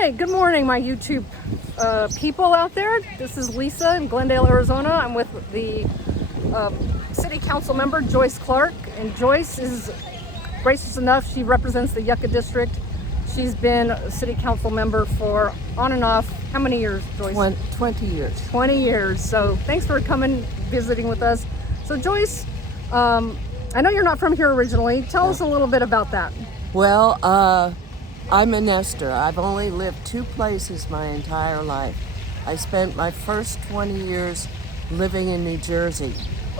right, good morning, my YouTube people out there. This is Lisa in Glendale, Arizona. I'm with the City Council member, Joyce Clark. And Joyce is gracious enough, she represents the Yucca District. She's been a City Council member for on and off, how many years, Joyce? 20 years. 20 years. So thanks for coming, visiting with us. So Joyce, I know you're not from here originally. Tell us a little bit about that. Well, I'm a nester. I've only lived two places my entire life. I spent my first 20 years living in New Jersey,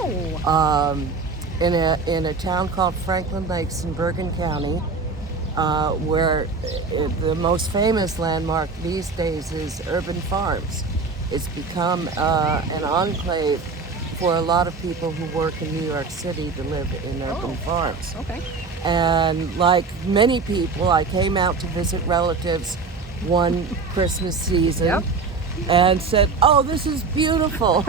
in a town called Franklin Lakes in Bergen County, where the most famous landmark these days is Urban Farms. It's become an enclave for a lot of people who work in New York City to live in Urban Farms. Okay. And like many people, I came out to visit relatives one Christmas season and said, "Oh, this is beautiful."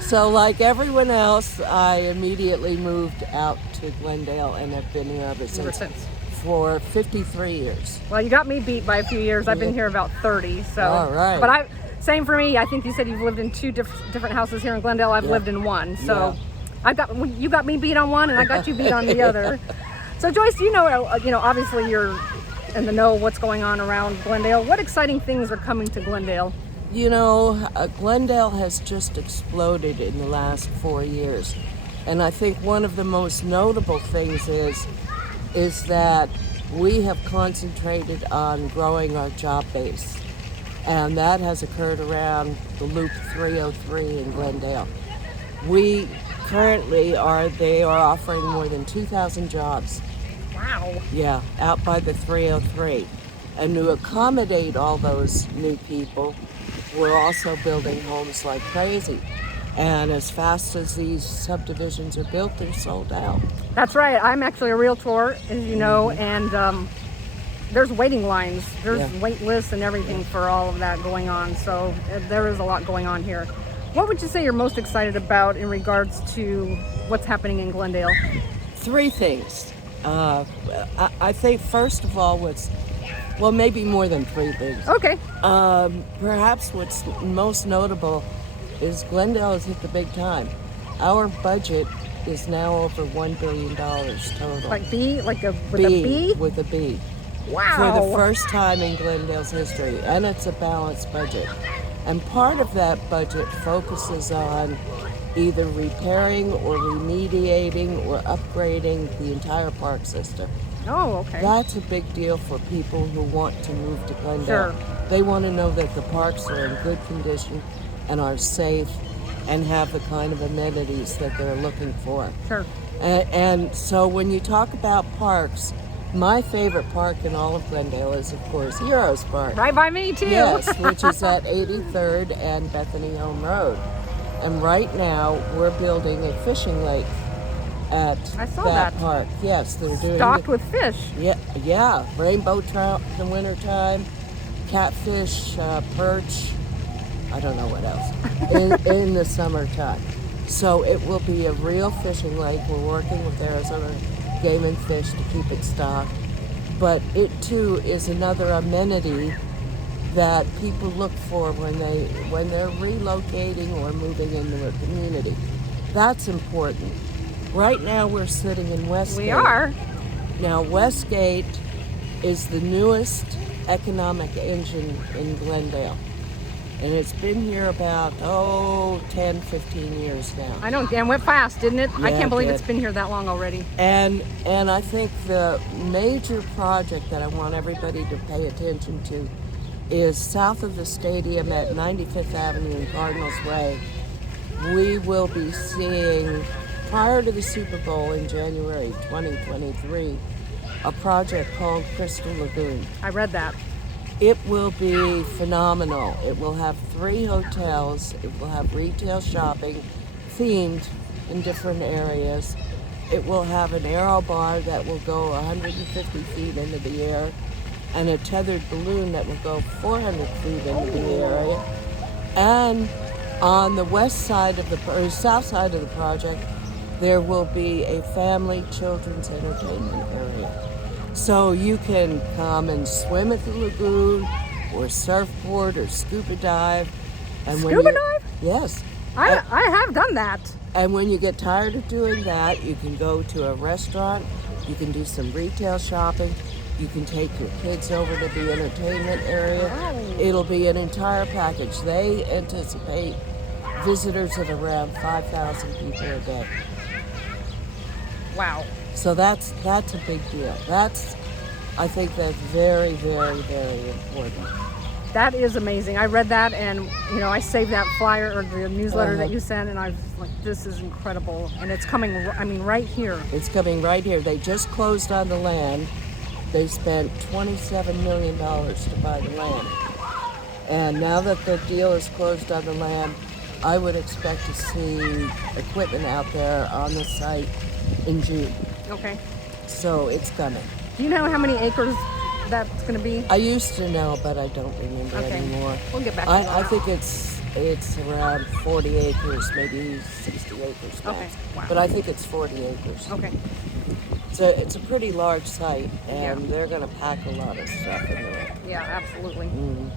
So like everyone else, I immediately moved out to Glendale and have been here ever since. For 53 years. Well, you got me beat by a few years. I've been here about 30. So, all right. But same for me. I think you said you've lived in two different houses here in Glendale. I've lived in one. So, you got me beat on one, and I got you beat on the other. So, Joyce, you know, obviously you're in the know what's going on around Glendale. What exciting things are coming to Glendale? You know, Glendale has just exploded in the last 4 years, and I think one of the most notable things is that we have concentrated on growing our job base. And that has occurred around the Loop 303 in Glendale. We currently they are offering more than 2,000 jobs. Wow. Yeah, out by the 303. And to accommodate all those new people, we're also building homes like crazy. And as fast as these subdivisions are built, they're sold out. That's right. I'm actually a realtor, as you know, and there's waiting lines. There's wait lists and everything for all of that going on. So there is a lot going on here. What would you say you're most excited about in regards to what's happening in Glendale? Three things. I think first of all, maybe more than three things. Okay. Perhaps what's most notable is Glendale has hit the big time. Our budget is now over $1 billion total. Like B? Like with a B? With a B. Wow. For the first time in Glendale's history, and it's a balanced budget. And part of that budget focuses on either repairing or remediating or upgrading the entire park system. Oh, okay. That's a big deal for people who want to move to Glendale. Sure. They want to know that the parks are in good condition and are safe and have the kind of amenities that they're looking for. Sure. And so when you talk about parks, my favorite park in all of Glendale is, of course, Heroes Park. Right by me, too. Yes, which is at 83rd and Bethany Home Road. And right now, we're building a fishing lake at that park. Yes, they're doing stocked with fish. Yeah, rainbow trout in the wintertime, catfish, perch, I don't know what else, in the summertime. So it will be a real fishing lake. We're working with Arizona Game and Fish to keep it stocked. But it too is another amenity that people look for when they're relocating or moving into a community. That's important. Right now we're sitting in Westgate. We are. Now Westgate is the newest economic engine in Glendale. And it's been here about, 10, 15 years now. I know, and went fast, didn't it? Yeah, I can't believe it's been here that long already. And I think the major project that I want everybody to pay attention to is south of the stadium at 95th Avenue and Cardinals Way. We will be seeing, prior to the Super Bowl in January 2023, a project called Crystal Lagoon. I read that. It will be phenomenal. It will have 3 hotels. It will have retail shopping themed in different areas. It will have an aero bar that will go 150 feet into the air and a tethered balloon that will go 400 feet into the area. And on the south side of the project, there will be a family children's entertainment area. So you can come and swim at the lagoon, or surfboard, or scuba dive. And when Scuba you- dive? Yes. I have done that. And when you get tired of doing that, you can go to a restaurant, you can do some retail shopping, you can take your kids over to the entertainment area. Wow. It'll be an entire package. They anticipate visitors of around 5,000 people a day. Wow. So that's a big deal. I think that's very, very, very important. That is amazing. I read that, and I saved that flyer or the newsletter that you sent, and I was like, this is incredible. And it's coming, right here. It's coming right here. They just closed on the land. They spent $27 million to buy the land. And now that the deal is closed on the land, I would expect to see equipment out there on the site in June. Okay. So it's coming. Do you know how many acres that's going to be? I used to know, but I don't remember anymore. We'll get back to you on I that. think it's around 40 acres, maybe 60 acres now. Okay, wow. But I think it's 40 acres. Okay. So it's a pretty large site, and Yeah. they're going to pack a lot of stuff in there. Yeah, absolutely. Mm.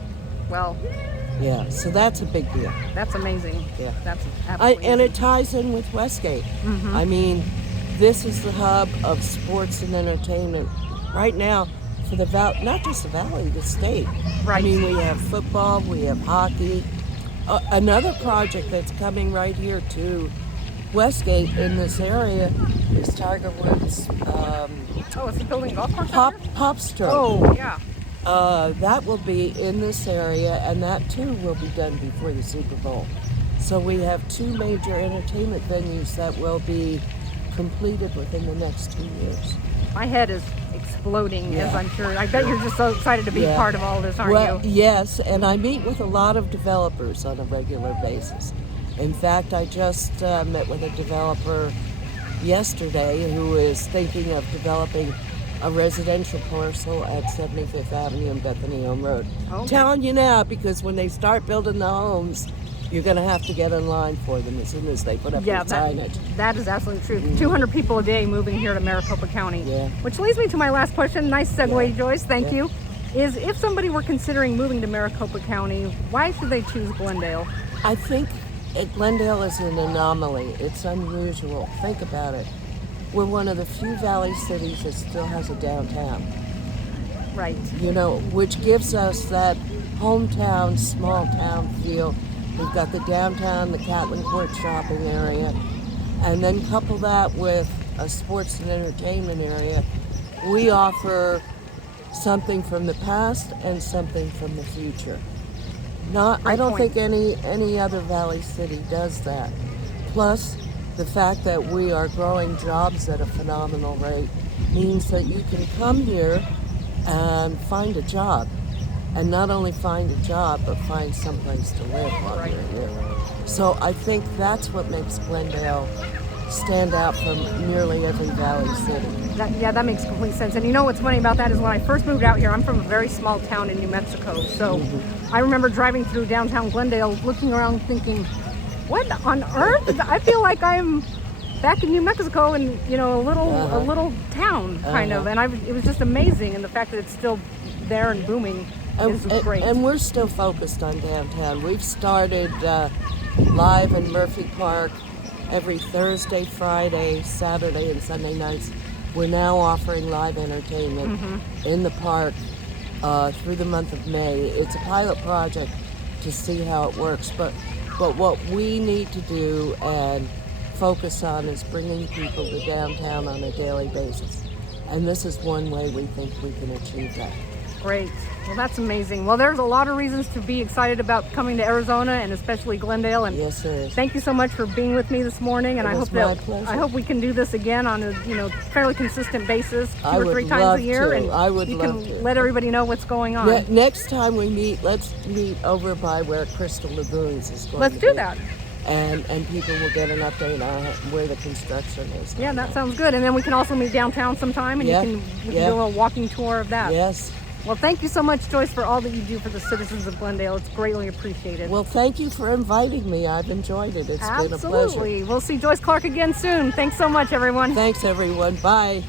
Well, Yeah, so that's a big deal. that's amazing. Yeah. That's absolutely And it amazing. ties in with Westgate. Mm-hmm. I mean, this is the hub of sports and entertainment right now for the valley, not just the valley, the state. Right. I mean, we have football, we have hockey. Another project that's coming right here to Westgate in this area is Tiger Woods Oh, it's a building golf course out here? Pop Stroke. Oh, yeah. That will be in this area, and that too will be done before the Super Bowl. So we have two major entertainment venues that will be completed within the next 2 years. My head is exploding, as Yeah. I'm sure. I bet you're just so excited to be Yeah. part of all this, aren't Well, you? yes, and I meet with a lot of developers on a regular basis. In fact, I just met with a developer yesterday who is thinking of developing a residential parcel at 75th Avenue and Bethany Home Road. Okay. Telling you now, because when they start building the homes, you're going to have to get in line for them as soon as they put up Yeah, their signage. that is absolutely true. 200 people a day moving here to Maricopa County. Yeah. Which leads me to my last question. Nice segue, Yeah. Joyce. Thank Yeah. you. Is if somebody were considering moving to Maricopa County, why should they choose Glendale? I think Glendale is an anomaly. It's unusual. Think about it. We're one of the few valley cities that still has a downtown, Right. which gives us that hometown, small town feel. We've got the downtown, the Catlin Court shopping area, and then couple that with a sports and entertainment area. We offer something from the past and something from the future. I Great don't point. think any other valley city does that. Plus, the fact that we are growing jobs at a phenomenal rate means that you can come here and find a job. And not only find a job, but find someplace to live while Right. you're here. So I think that's what makes Glendale stand out from nearly every valley city. That makes complete sense. And you know what's funny about that is when I first moved out here, I'm from a very small town in New Mexico. So I remember driving through downtown Glendale, looking around thinking, what on earth? I feel like I'm back in New Mexico in, a little town kind of. And it was just amazing. And the fact that it's still there and booming is great. And we're still focused on downtown. We've started live in Murphy Park every Thursday, Friday, Saturday, and Sunday nights. We're now offering live entertainment in the park through the month of May. It's a pilot project to see how it works, but what we need to do and focus on is bringing people to downtown on a daily basis. And this is one way we think we can achieve that. Great. Well, that's amazing. Well, there's a lot of reasons to be excited about coming to Arizona and especially Glendale. And Yes, there is. thank you so much for being with me this morning. And It I was hope my pleasure. I hope we can do this again on a fairly consistent basis, two I or would three times love a year. to. And I would you love can to. let everybody know what's going on. Next time we meet, let's meet over by where Crystal Lagoons is going Let's to do be. that. And people will get an update on where the construction is. Yeah, that sounds good. And then we can also meet downtown sometime, and Yeah, we can yeah. do a little walking tour of that. Yes. Well, thank you so much, Joyce, for all that you do for the citizens of Glendale. It's greatly appreciated. Well, thank you for inviting me. I've enjoyed it. It's been a pleasure. Absolutely. We'll see Joyce Clark again soon. Thanks so much, everyone. Thanks, everyone. Bye.